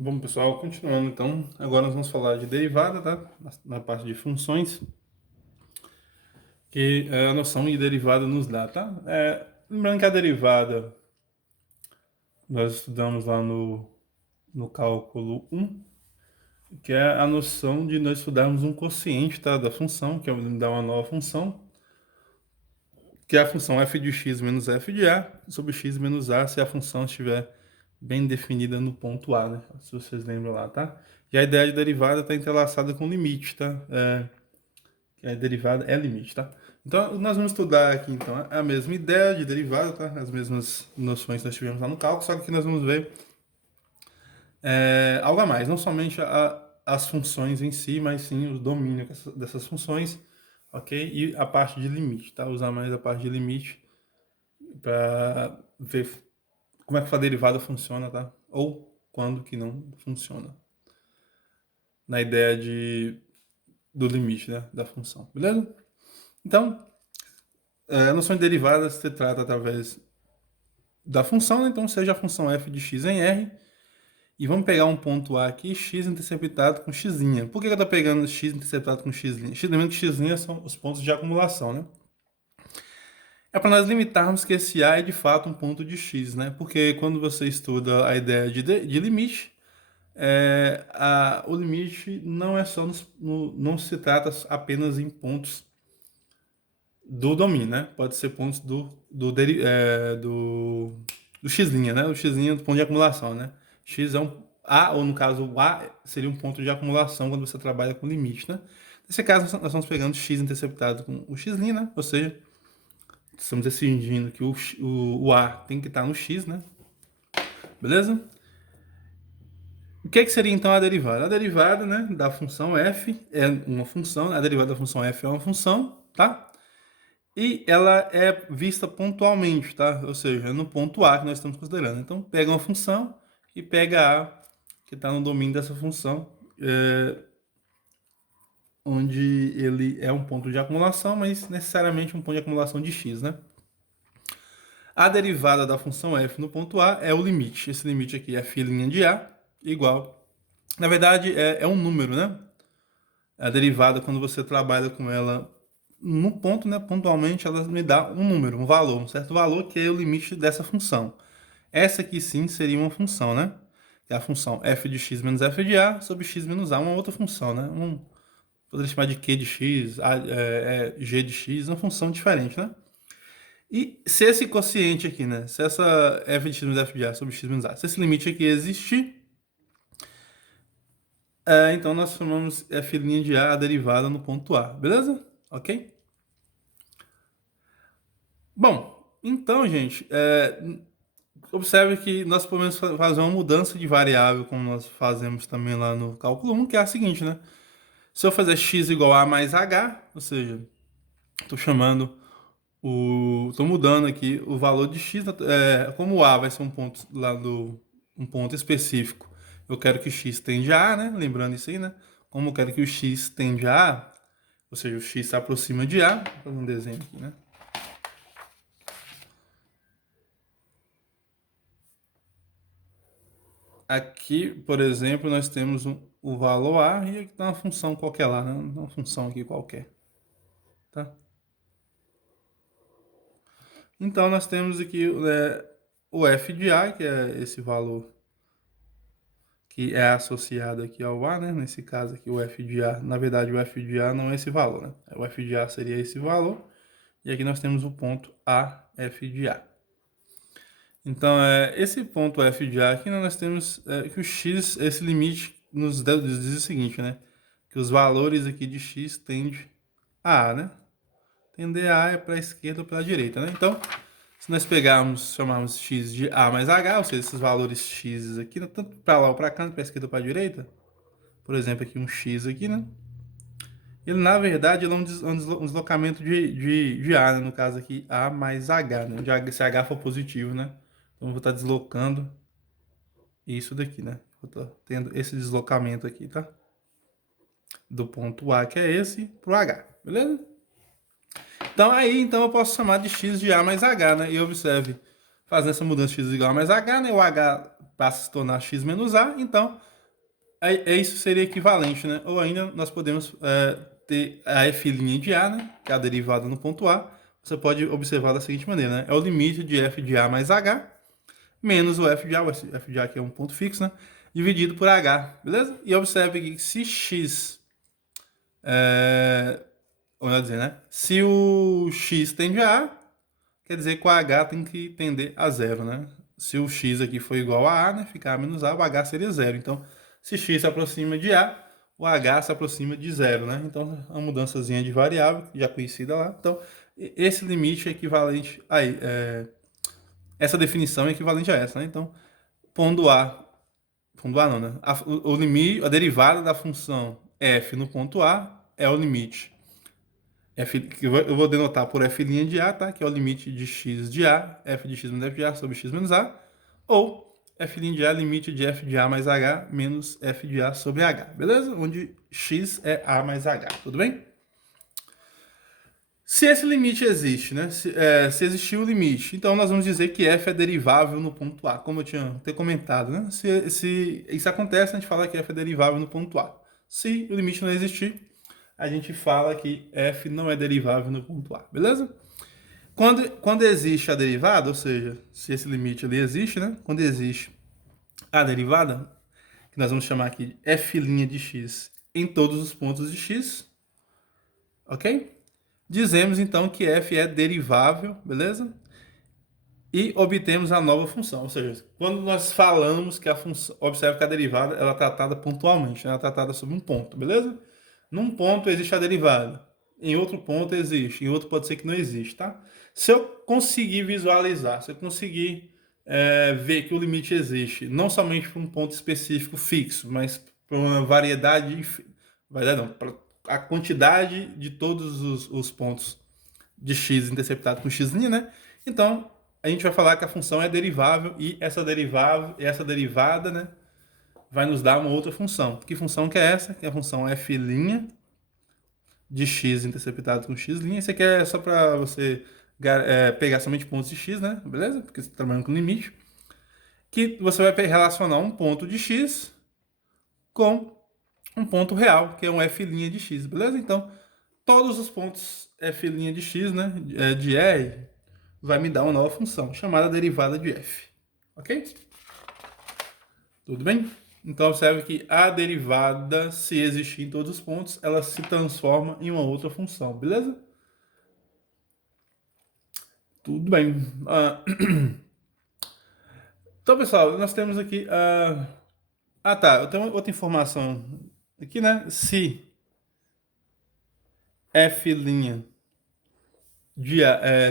Bom, pessoal, continuando então, agora nós vamos falar de derivada, tá? Na parte de funções, que a noção de derivada nos dá, tá? Lembrando que a derivada nós estudamos lá no cálculo 1, que é a noção de nós estudarmos um quociente, tá? Da função, que é me dá uma nova função, que é a função f de x menos f de a, sobre x menos a, se a função estiver bem definida no ponto A, né? Se vocês lembram lá, tá? E a ideia de derivada está entrelaçada com limite, tá? Que a derivada é limite, tá? Então, nós vamos estudar aqui, então, a mesma ideia de derivada, tá? As mesmas noções que nós tivemos lá no cálculo, só que aqui nós vamos ver algo a mais, não somente as funções em si, mas sim o domínio dessas funções, ok? E a parte de limite, tá? Usar mais a parte de limite para ver como é que a derivada funciona, tá? Ou quando que não funciona. Na ideia do limite, né? Da função, beleza? Então, a noção de derivada se trata através da função, né? Então seja a função f de x em R, e vamos pegar um ponto A aqui, x interceptado com x'. Por que eu estou pegando x interceptado com x'? Lembrando que x' são os pontos de acumulação, né? É para nós limitarmos que esse A é de fato um ponto de x, né? Porque quando você estuda a ideia de limite, o limite não é só não se trata apenas em pontos do domínio, né? Pode ser pontos do x', né? O x' é do ponto de acumulação, né? X é um A, ou no caso o A seria um ponto de acumulação quando você trabalha com limite, né? Nesse caso, nós estamos pegando x interceptado com o x', né? Ou seja, estamos decidindo que o A tem que estar no x, né? Beleza? O que seria então a derivada? A derivada, né, da função f é uma função, a derivada da função f é uma função, tá? E ela é vista pontualmente, tá? Ou seja, no ponto A que nós estamos considerando. Então, pega uma função e pega A, que está no domínio dessa função, onde ele é um ponto de acumulação, mas necessariamente um ponto de acumulação de x, né? A derivada da função f no ponto A é o limite. Esse limite aqui é φ' de A igual. Na verdade, é um número, né? A derivada, quando você trabalha com ela no ponto, né, pontualmente, ela me dá um número, um valor, um certo valor, que é o limite dessa função. Essa aqui sim seria uma função, né? É a função f de x menos f de a sobre x menos a, uma outra função, né? Poderia chamar de q de x, g de x, uma função diferente, né? E se esse quociente aqui, né? Se essa f de x menos f de a sobre x menos a, se esse limite aqui existir, então nós chamamos f' de a derivada no ponto A, beleza? Ok? Bom, então, gente, observe que nós podemos fazer uma mudança de variável, como nós fazemos também lá no cálculo 1, que é a seguinte, né? Se eu fazer x igual a mais h, ou seja, estou mudando aqui o valor de x, como o a vai ser um ponto um ponto específico, eu quero que x tende a A, né? Lembrando isso aí, né? Como eu quero que o x tende a A, ou seja, o x se aproxima de A, vou fazer um desenho aqui, né? Aqui, por exemplo, nós temos o valor A e aqui está uma função qualquer lá, né? Uma função aqui qualquer, tá? Então, nós temos aqui o f de A, que é esse valor que é associado aqui ao A, né? Nesse caso aqui, o f de A, na verdade, o f de A não é esse valor, né? O f de A seria esse valor, e aqui nós temos o ponto A, f de A. Então, esse ponto f de A aqui, né, nós temos que o x, esse limite, nos diz o seguinte, né? Que os valores aqui de x tendem a A, né? Tender a A é para a esquerda ou para a direita, né? Então, se nós chamarmos x de A mais H, ou seja, esses valores x aqui, né, tanto para lá ou para cá, para a esquerda ou para a direita, por exemplo, aqui um x aqui, né? Ele, na verdade, ele é um deslocamento de A, né? No caso aqui, A mais H, né? Se H for positivo, né? Então, eu vou estar deslocando isso daqui, né? Eu tô tendo esse deslocamento aqui, tá? Do ponto A, que é esse, pro H, beleza? Então eu posso chamar de x de A mais H, né? E observe, fazendo essa mudança x igual a mais H, né? O H passa a se tornar x menos a, então isso seria equivalente, né? Ou ainda nós podemos ter a f' de a, né? Que é a derivada no ponto A. Você pode observar da seguinte maneira, né? É o limite de f de a mais h, menos o f de a, o f de a que é um ponto fixo, né? Dividido por h, beleza? E observe que se x, vamos dizer, né? Se o x tende a A, quer dizer que o h tem que tender a zero, né? Se o x aqui for igual a né? Ficar a menos a, o h seria zero. Então, se x se aproxima de a, o h se aproxima de zero, né? Então, a mudançazinha de variável, já conhecida lá. Então, esse limite é equivalente a... essa definição é equivalente a essa, né? Então, pondo a não, né? O limite, a derivada da função f no ponto A é o limite que eu vou denotar por f' de a, tá? Que é o limite de x de a, f de x menos f de a sobre x menos a, ou f' de a, limite de f de a mais h menos f de a sobre h, beleza? Onde x é a mais h, tudo bem? Se esse limite existe, né? Se existir o limite, então nós vamos dizer que f é derivável no ponto A, como eu tinha até comentado, né? Se isso acontece, a gente fala que f é derivável no ponto A. Se o limite não existir, a gente fala que f não é derivável no ponto A, beleza? Quando existe a derivada, ou seja, se esse limite ali existe, né? Quando existe a derivada, que nós vamos chamar aqui de f' de x em todos os pontos de x, ok? Dizemos então que f é derivável, beleza? E obtemos a nova função, ou seja, quando nós falamos que a função, observe que a derivada ela é tratada pontualmente, né? Ela é tratada sobre um ponto, beleza? Num ponto existe a derivada, em outro ponto existe, em outro pode ser que não existe, tá? Se eu conseguir visualizar, se eu conseguir ver que o limite existe, não somente para um ponto específico fixo, mas para uma variedade não, para a quantidade de todos os pontos de x interceptado com x', né? Então, a gente vai falar que a função é derivável e essa derivada, né, vai nos dar uma outra função. Que função que é essa? Que é a função f' de x interceptado com x'. Isso aqui é só para você pegar somente pontos de x, né? Beleza? Porque você está trabalhando com limite. Que você vai relacionar um ponto de x com um ponto real, que é um f' de x, beleza? Então, todos os pontos f' de x, né, de R, vai me dar uma nova função, chamada derivada de f. Ok? Tudo bem? Então, observe que a derivada, se existir em todos os pontos, ela se transforma em uma outra função, beleza? Tudo bem. Então, pessoal, nós temos aqui... tá, eu tenho outra informação aqui, né? Se f'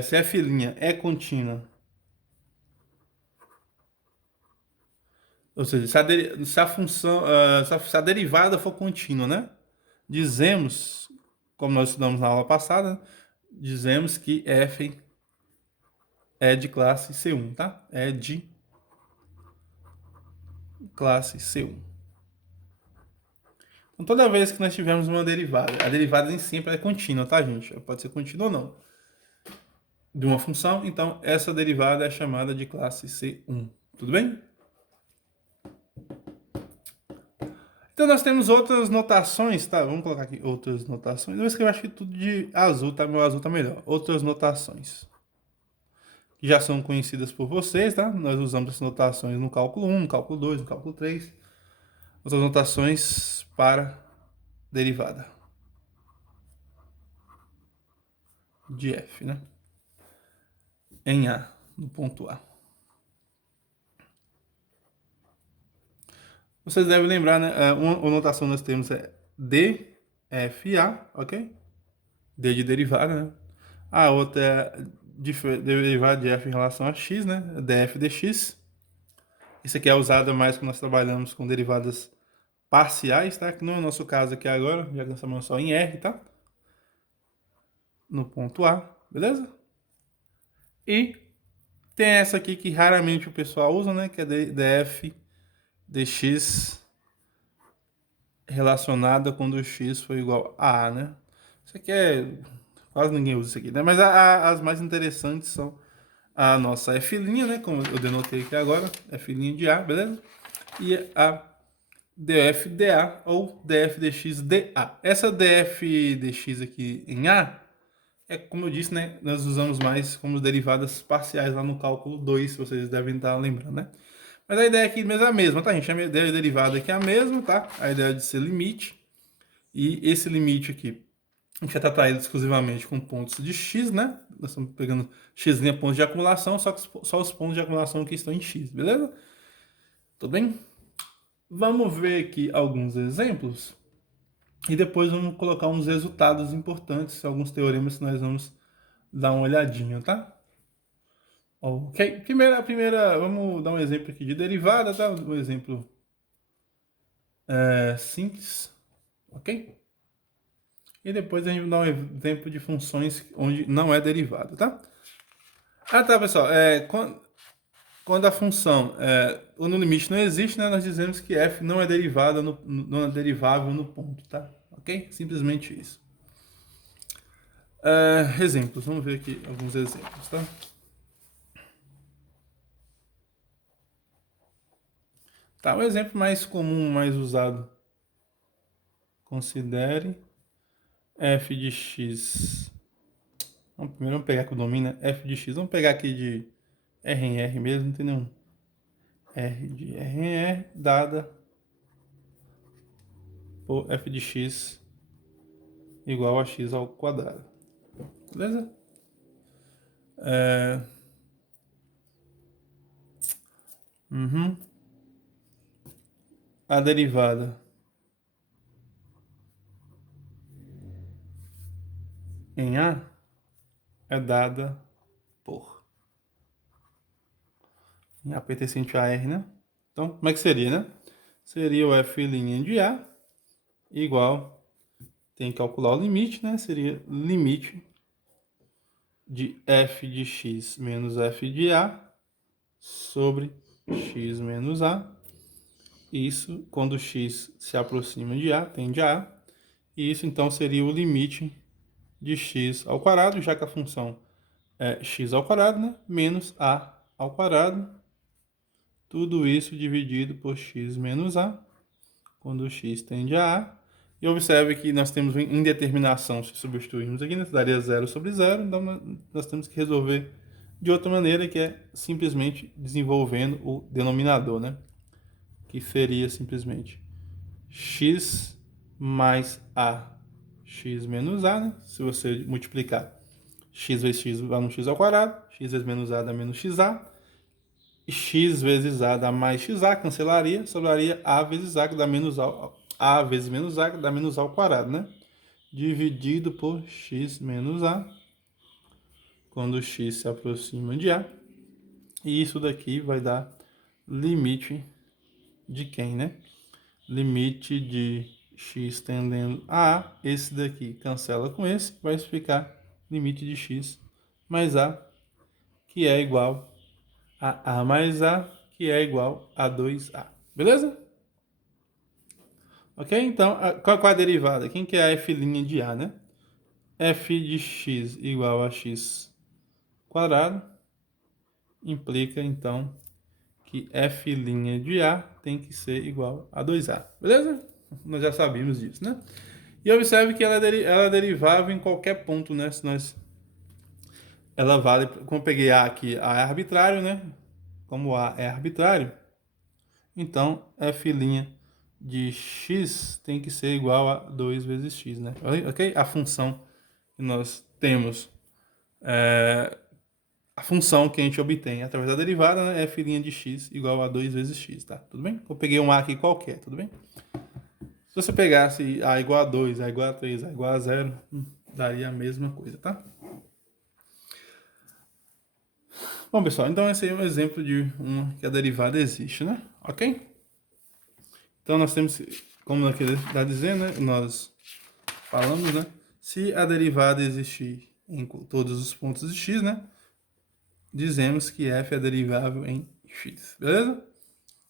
se f' é contínua, ou seja, se a função, se a derivada for contínua, né? Dizemos, como nós estudamos na aula passada, né? Dizemos que f é de classe C1, tá? É de classe C1. Então, toda vez que nós tivermos uma derivada, a derivada nem sempre é contínua, tá, gente? Pode ser contínua ou não. De uma função, então essa derivada é chamada de classe C1. Tudo bem? Então nós temos outras notações, tá? Vamos colocar aqui outras notações. Eu acho que tudo de azul, tá? Meu azul tá melhor. Outras notações. Que já são conhecidas por vocês, tá? Nós usamos essas notações no cálculo 1, no cálculo 2, no cálculo 3. Outras notações para derivada de f, né? Em A, no ponto A. Vocês devem lembrar, né? Uma notação nós temos é dfa, ok? D de derivada, né? A outra é derivada de f em relação a x, né? df dx. Isso aqui é usada mais quando nós trabalhamos com derivadas parciais, tá? Que não é o nosso caso aqui agora, já que nós estamos só em R, tá? No ponto A, beleza? E tem essa aqui que raramente o pessoal usa, né? Que é df dx relacionada quando x for igual a A, né? Isso aqui quase ninguém usa isso aqui, né? Mas as mais interessantes são a nossa f', né, como eu denotei aqui agora, f' de A, beleza? E a df dA ou df dx dA. Essa df dx aqui em A é, como eu disse, né, nós usamos mais como derivadas parciais lá no cálculo 2, vocês devem estar lembrando, né? Mas a ideia aqui mesmo é a mesma, tá, gente? A ideia de derivada aqui é a mesma, tá? A ideia de ser limite. E esse limite aqui, a gente vai tratar ele exclusivamente com pontos de x, né? Nós estamos pegando x' pontos de acumulação, só que só os pontos de acumulação aqui estão em x, beleza? Tudo bem? Vamos ver aqui alguns exemplos. E depois vamos colocar uns resultados importantes, alguns teoremas que nós vamos dar uma olhadinha, tá? Ok. Vamos dar um exemplo aqui de derivada, tá? Um exemplo simples, ok? E depois a gente vai dar um exemplo de funções onde não é derivada, tá? Ah, tá, pessoal. Quando a função no limite não existe, né? Nós dizemos que f não é derivada, não é derivável no ponto, tá? Ok? Simplesmente isso. Exemplos. Vamos ver aqui alguns exemplos, tá? Tá, o exemplo mais comum, mais usado. Considere f de x. Primeiro vamos pegar que o domínio é f de x. Vamos pegar aqui de R em R mesmo, não tem nenhum. R de R em R dada por f de x igual a x ao quadrado. Beleza? A derivada em A é dada por. Em A pertencente a R, né? Então, como é que seria, né? Seria o f' de A igual, tem que calcular o limite, né? Seria limite de f de x menos f de A sobre x menos A. Isso quando x se aproxima de A, tende a A. E isso então seria o limite de x ao quadrado, já que a função é x ao quadrado, né? Menos A ao quadrado. Tudo isso dividido por x menos A, quando x tende a A. E observe que nós temos uma indeterminação se substituirmos aqui, né? Daria 0 sobre 0. Então nós temos que resolver de outra maneira, que é simplesmente desenvolvendo o denominador, né? Que seria simplesmente x mais a, x menos a, né? Se você multiplicar x vezes x dá no x ao quadrado, x vezes menos a dá menos xa, x vezes a dá mais xa, cancelaria, sobraria a vezes a, que dá menos a vezes menos a, que dá menos a ao quadrado, né? Dividido por x menos a, quando x se aproxima de a. E isso daqui vai dar limite de quem, né? Limite de x tendendo a A. Esse daqui cancela com esse, vai ficar limite de x mais a, que é igual a mais a, que é igual a 2a. Beleza? Ok? Então, qual é a derivada? Quem que é a f' de a, né? F de x igual a x quadrado implica, então, que f' de a tem que ser igual a 2a. Beleza? Nós já sabíamos disso, né? E observe que ela é derivável em qualquer ponto, né? Ela vale, como eu peguei A aqui, A é arbitrário, né? Como A é arbitrário, então f' de x tem que ser igual a 2 vezes x, né? Ok? A função que nós temos, a função que a gente obtém através da derivada, né? F' de x igual a 2 vezes x, tá? Tudo bem? Eu peguei um A aqui qualquer, tudo bem? Se você pegasse A igual a 2, A igual a 3, A igual a 0, daria a mesma coisa, tá? Bom, pessoal, então esse aí é um exemplo de uma que a derivada existe, né? Ok? Então nós temos, como aqui está dizendo, né? Nós falamos, né? Se a derivada existir em todos os pontos de x, né? Dizemos que f é derivável em x, beleza?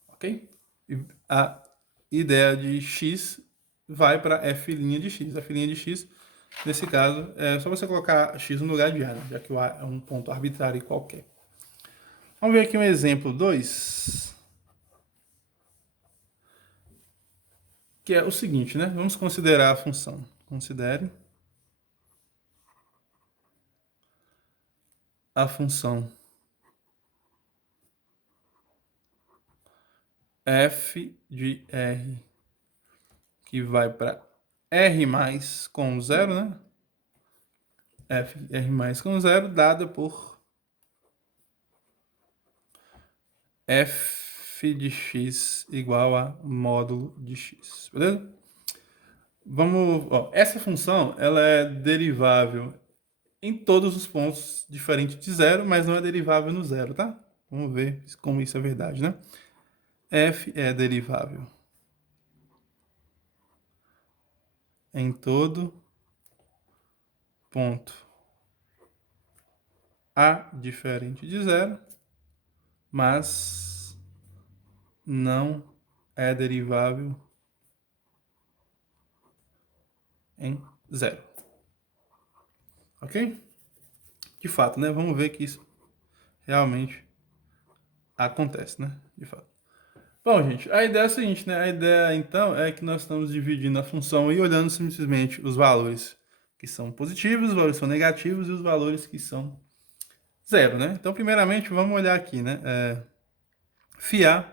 Ok? E a ideia de x vai para f' de x. F' de x, nesse caso, é só você colocar x no lugar de a, né? Já que o a é um ponto arbitrário qualquer. Vamos ver aqui um exemplo 2, que é o seguinte, né? Vamos considerar a função. Considere a função f de r que vai para r mais com zero, né? F de r mais com zero, dada por f de x igual a módulo de x, beleza? Vamos, ó, essa função, ela é derivável em todos os pontos diferentes de zero, mas não é derivável no zero, tá? Vamos ver como isso é verdade, né? F é derivável em todo ponto A diferente de zero, mas não é derivável em zero. Ok? De fato, né? Vamos ver que isso realmente acontece, né? De fato. Bom, gente, a ideia é a seguinte, né? A ideia, então, é que nós estamos dividindo a função e olhando simplesmente os valores que são positivos, os valores que são negativos e os valores que são zero, né? Então, primeiramente, vamos olhar aqui, né? Se A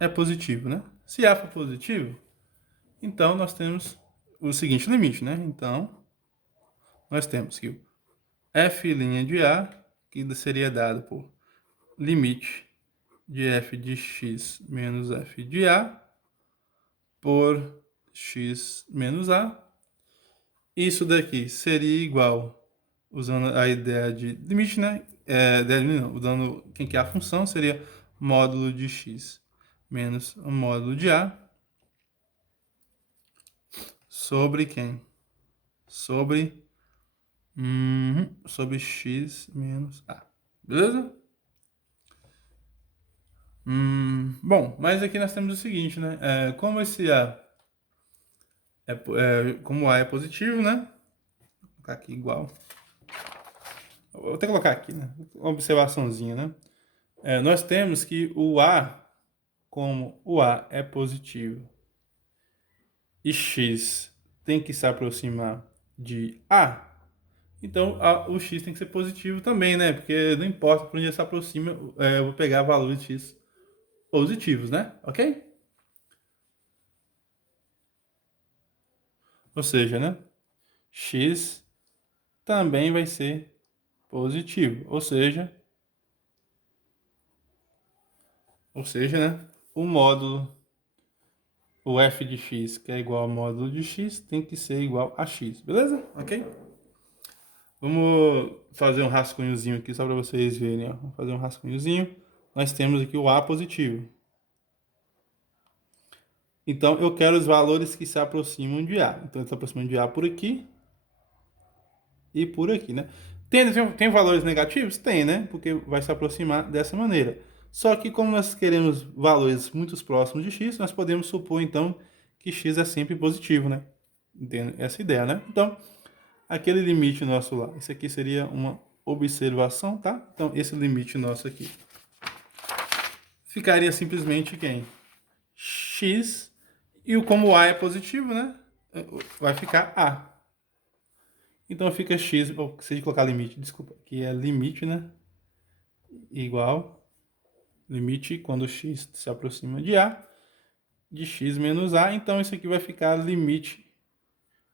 é positivo, né? Se A for positivo, então nós temos o seguinte limite, né? Então, nós temos que o f' de A, que seria dado por limite de f de x menos f de A por x menos A. Isso daqui seria igual, usando a ideia de limite, né? Usando quem que é a função, seria módulo de x menos o módulo de A sobre quem? Sobre x menos A. Beleza? Bom, mas aqui nós temos o seguinte, né? Como esse A como A é positivo, né? Vou colocar aqui igual. Vou até colocar aqui, né? Uma observaçãozinha, né? Nós temos que o A, como o A é positivo e x tem que se aproximar de A, então o x tem que ser positivo também, né? Porque não importa por onde ele se aproxima, eu vou pegar valores de x positivos, né? Ok? Ou seja, né? X também vai ser positivo. Ou seja, né? O módulo, o f de x, que é igual ao módulo de x, tem que ser igual a x. Beleza? Ok? Vamos fazer um rascunhozinho aqui só para vocês verem. Ó. Vamos fazer um rascunhozinho. Nós temos aqui o A positivo. Então, eu quero os valores que se aproximam de A. Então, ele se aproxima de A por aqui e por aqui, né? Tem valores negativos? Tem, né? Porque vai se aproximar dessa maneira. Só que como nós queremos valores muito próximos de x, nós podemos supor, então, que x é sempre positivo, né? Entende essa ideia, né? Então, aquele limite nosso lá. Esse aqui seria uma observação, tá? Então, esse limite nosso aqui ficaria simplesmente quem? X. E como A é positivo, né? Vai ficar A. Então fica x, ou se a gente colocar limite, desculpa, que é limite, né? Igual, limite quando x se aproxima de A, de x menos A. Então isso aqui vai ficar limite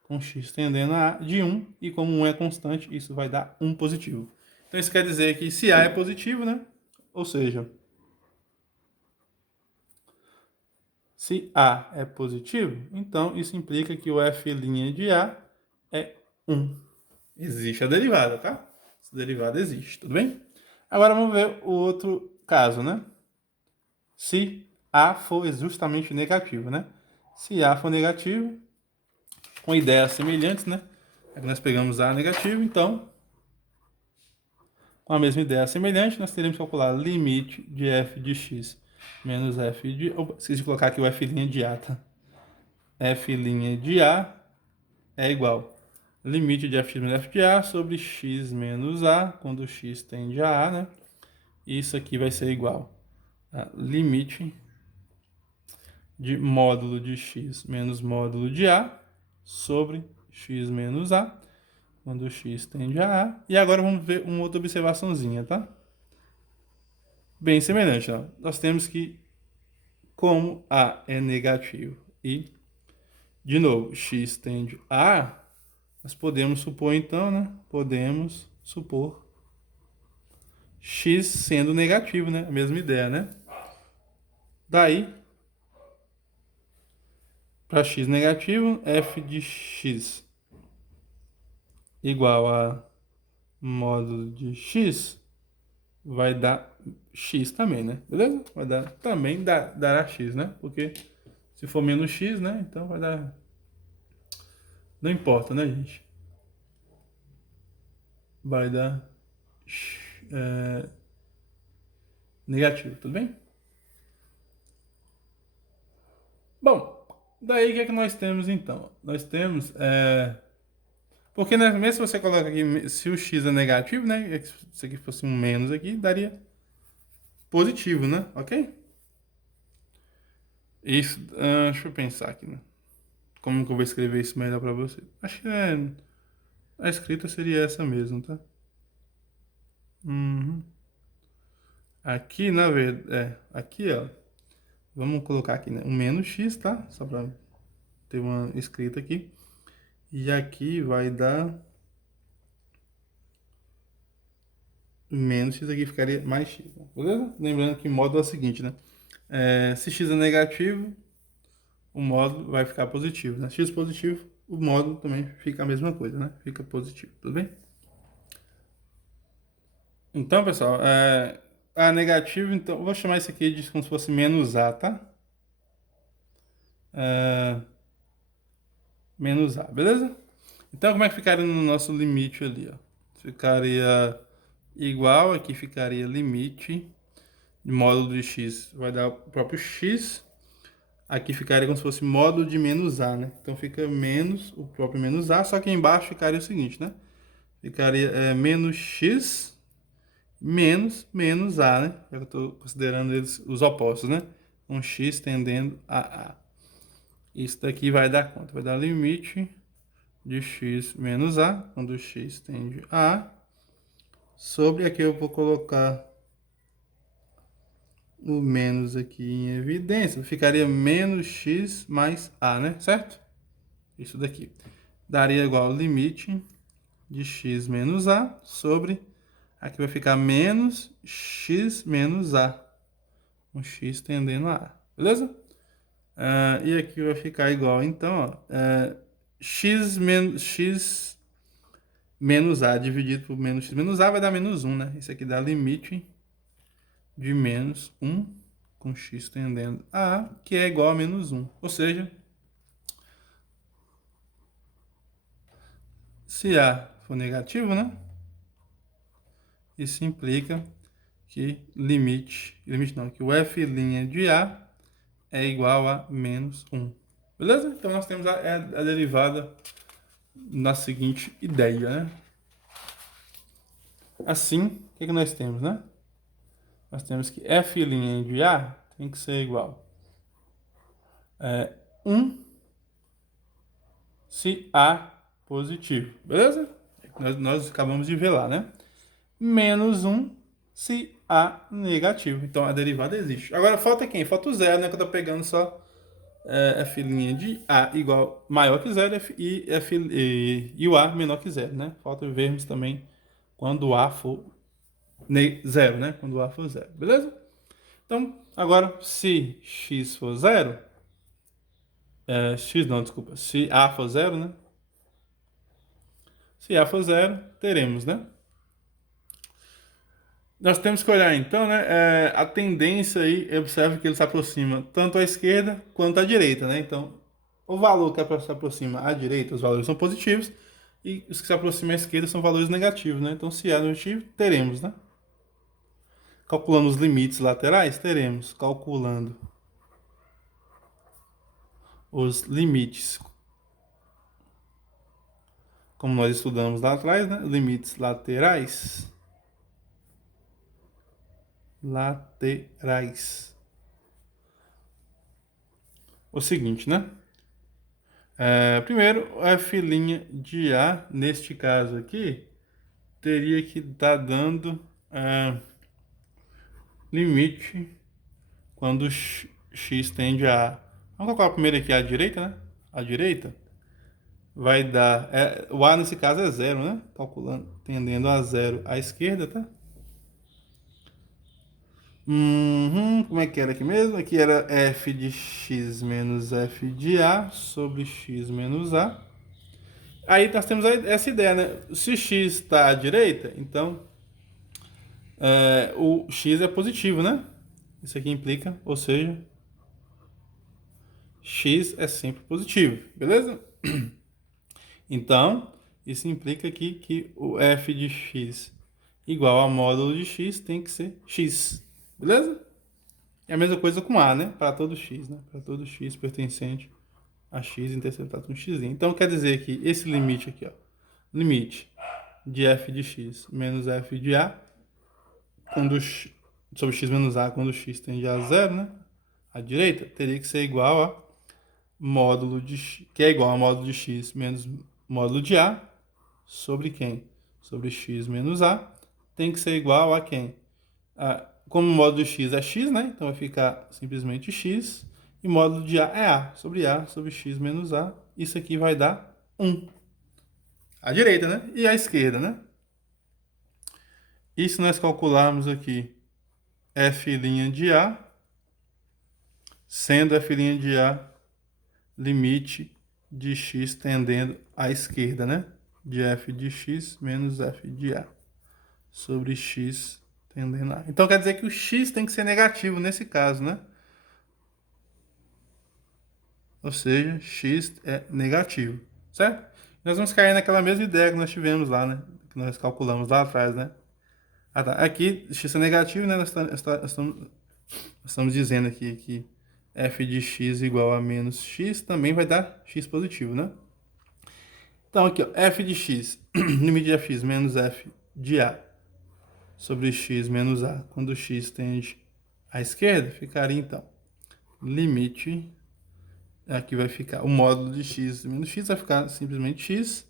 com x tendendo a A de 1. E como 1 é constante, isso vai dar 1 positivo. Então isso quer dizer que se A é positivo, né? Ou seja, se A é positivo, então isso implica que o f' de A é 1. Existe a derivada, tá? Essa derivada existe, tudo bem? Agora vamos ver o outro caso, né? Se A for justamente negativo, né? Se A for negativo, com ideias semelhantes, né? Aqui nós pegamos A negativo, então, com a mesma ideia semelhante, nós teremos que calcular limite de f de x menos f de... Opa, esqueci de colocar aqui o f' de A, tá? F' de A é igual limite de f menos f de a sobre x menos a, quando x tende a, né? Isso aqui vai ser igual a limite de módulo de x menos módulo de a sobre x menos a, quando x tende a A. E agora vamos ver uma outra observaçãozinha, tá? Bem semelhante, ó. Nós temos que, como A é negativo e, de novo, x tende a A, nós podemos supor então, né? Podemos supor x sendo negativo, né? A mesma ideia, né? Daí, para x negativo, f de x igual a módulo de x vai dar x também, né? Beleza? Vai dar também dará x, né? Porque se for menos x, né? Então vai dar. Não importa, né, gente? Vai dar é, negativo, tudo bem? Bom, daí o que é que nós temos então? Nós temos. Porque né, mesmo se você coloca aqui, se o x é negativo, né? Se aqui fosse um menos aqui, daria positivo, né? Ok? Isso, deixa eu pensar aqui, né? Como que eu vou escrever isso melhor pra você? Acho que a escrita seria essa mesmo, tá? Uhum. Aqui, na verdade, aqui, ó. Vamos colocar aqui, né? Um menos x, tá? Só pra ter uma escrita aqui. E aqui vai dar menos x, aqui ficaria mais x, né? Beleza? Lembrando que o módulo é o seguinte, né? Se x é negativo, o módulo vai ficar positivo, né? X positivo, o módulo também fica a mesma coisa, né? Fica positivo, tudo bem? Então, pessoal, a negativo, então, eu vou chamar isso aqui de como se fosse menos a, tá? Menos a, beleza? Então, como é que ficaria no nosso limite ali, ó? Ficaria igual, aqui ficaria limite de módulo de x, vai dar o próprio x. Aqui ficaria como se fosse módulo de menos a, né? Então fica menos o próprio menos a, só que embaixo ficaria o seguinte, né? Ficaria menos x menos menos a, né? Eu estou considerando eles os opostos, né? Um x tendendo a a. Isso daqui vai dar quanto? Vai dar limite de x menos a, quando x tende a A, sobre aqui eu vou colocar o menos aqui em evidência, ficaria menos x mais a, né? Certo? Isso daqui. Daria igual limite de x menos a sobre, aqui vai ficar menos x menos a, um x tendendo a A, beleza? E aqui vai ficar igual, então, ó, x menos a dividido por menos x menos a vai dar menos 1, né? Isso aqui dá limite de menos 1 com x tendendo a A, que é igual a menos 1. Ou seja, se A for negativo, né? Isso implica que limite não, que o f' de A é igual a menos 1. Beleza? Então nós temos a derivada na seguinte ideia, né? Assim, o que nós temos, né? Nós temos que f' de A tem que ser igual a 1 se A positivo. Beleza? Nós acabamos de ver lá, né? Menos 1 se A negativo. Então a derivada existe. Agora falta quem? Falta o zero, né? Que eu tô pegando só f' de A igual maior que zero e o A menor que zero, né? Falta vermos também quando o A for zero, né? Quando o A for zero, beleza? Então, agora, se x for zero, x não, desculpa, se A for zero, né? Se A for zero, teremos, né? Nós temos que olhar então, né? A tendência aí, observe que ele se aproxima tanto à esquerda quanto à direita, né? Então, o valor que se aproxima à direita, os valores são positivos, e os que se aproximam à esquerda são valores negativos, né? Então, se é negativo, teremos, né? Calculando os limites laterais, teremos. Calculando os limites como nós estudamos lá atrás, né? Limites laterais. Laterais. O seguinte, né? Primeiro, o f' de A, neste caso aqui, teria que estar dando limite quando x tende a A. Vamos colocar primeiro aqui à direita, né? À direita vai dar... o A nesse caso é zero, né? Calculando, tendendo a zero à esquerda, tá? Como é que era aqui mesmo? Aqui era f de x menos f de A sobre x menos A. Aí nós temos essa ideia, né? Se x está à direita, então o x é positivo, né? Isso aqui implica, ou seja, x é sempre positivo, beleza? Então, isso implica aqui que o f de x igual a módulo de x tem que ser x, beleza? É a mesma coisa com a, né? Para todo x, né? Para todo x pertencente a x interceptado com x. Então, quer dizer que esse limite aqui, ó, limite de f de x menos f de a, quando sobre x menos a, quando x tende a zero, né? À direita, teria que ser igual a módulo de x, que é igual a módulo de x menos módulo de a, sobre quem? Sobre x menos a, tem que ser igual a quem? Como o módulo de x é x, né? Então vai ficar simplesmente x, e módulo de a sobre x menos a. Isso aqui vai dar 1. À direita, né? E à esquerda, né? E se nós calcularmos aqui f' de a, sendo f' de a limite de x tendendo à esquerda, né? De f de x menos f de a sobre x tendendo a. Então quer dizer que o x tem que ser negativo nesse caso, né? Ou seja, x é negativo, certo? Nós vamos cair naquela mesma ideia que nós tivemos lá, né? Que nós calculamos lá atrás, né? Tá. Aqui, x é negativo, né? Nós estamos dizendo aqui que f de x igual a menos x também vai dar x positivo, né? Então aqui, ó, f de x, limite de f menos f de a sobre x menos a, quando x tende à esquerda, ficaria então limite, aqui vai ficar o módulo de x menos x, vai ficar simplesmente x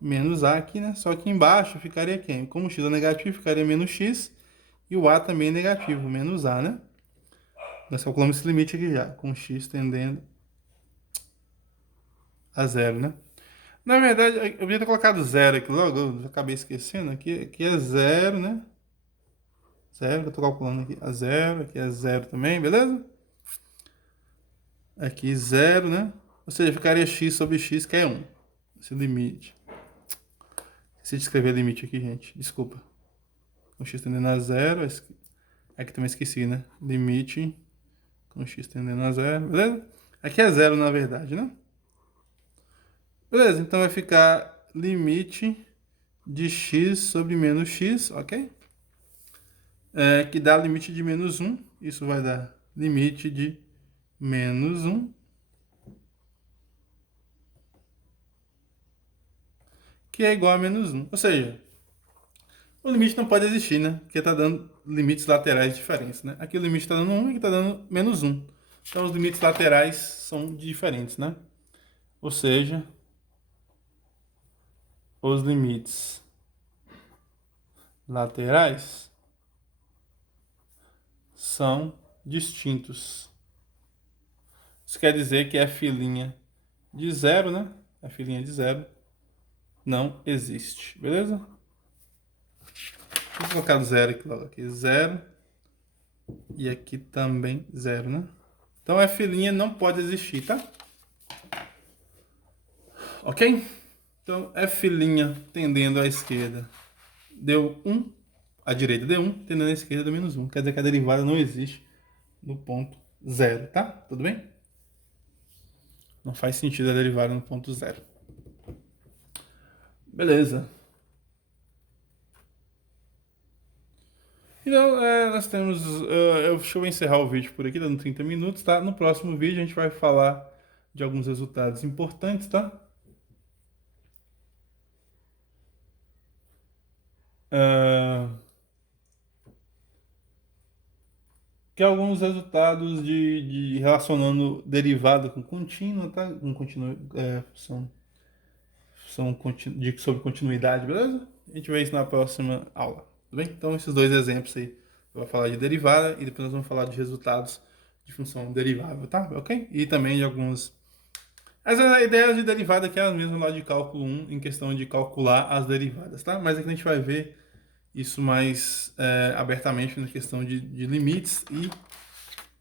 menos a aqui, né? Só que embaixo ficaria quem? Como o x é negativo, ficaria menos x e o a também é negativo, menos a, né? Nós calculamos esse limite aqui já, com x tendendo a zero, né? Na verdade, eu devia ter colocado zero aqui logo, eu acabei esquecendo. Aqui é zero, né? Zero, que eu tô calculando aqui. A zero, aqui é zero também, beleza? Aqui zero, né? Ou seja, ficaria x sobre x, que é 1. Esse limite. Esqueci de escrever limite aqui, gente. Desculpa. Com x tendendo a zero. Aqui também esqueci, né? Limite com x tendendo a zero, beleza? Aqui é zero, na verdade, né? Beleza, então vai ficar limite de x sobre menos x, ok? Que dá limite de menos 1. Isso vai dar limite de menos 1, que é igual a menos 1. Ou seja, o limite não pode existir, né? Porque está dando limites laterais diferentes, né? Aqui o limite está dando 1 e aqui está dando menos 1. Então os limites laterais são diferentes, né? Ou seja, os limites laterais são distintos. Isso quer dizer que f' de zero, né? F' de zero não existe, beleza? Vou colocar zero aqui logo. Aqui zero. E aqui também zero, né? Então f' não pode existir, tá? Ok? Então f' tendendo à esquerda deu 1. À direita deu 1, tendendo à esquerda deu menos 1. Quer dizer que a derivada não existe no ponto zero, tá? Tudo bem? Não faz sentido a derivada no ponto zero. Beleza. Então, nós temos. Deixa eu encerrar o vídeo por aqui, dando 30 minutos, tá? No próximo vídeo a gente vai falar de alguns resultados importantes, tá? ah, que é alguns resultados de relacionando derivada com contínua, tá? Com sobre continuidade, beleza? A gente vê isso na próxima aula, tudo bem? Então, esses dois exemplos aí, eu vou falar de derivada e depois nós vamos falar de resultados de função derivável, tá? Ok? E também de algumas. As ideias de derivada que é as mesmas lá de cálculo 1, em questão de calcular as derivadas, tá? Mas aqui a gente vai ver isso mais abertamente na questão de limites e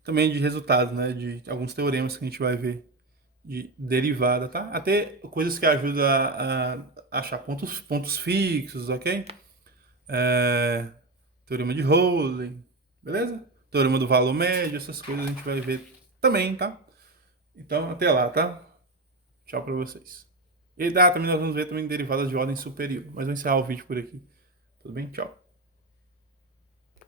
também de resultados, né? De alguns teoremas que a gente vai ver de derivada, tá? Até coisas que ajudam a achar pontos fixos, ok? É, teorema de Rowley, beleza? Teorema do valor médio, essas coisas a gente vai ver também, tá? Então, até lá, tá? Tchau pra vocês. E também nós vamos ver também derivadas de ordem superior. Mas vou encerrar o vídeo por aqui. Tudo bem? Tchau.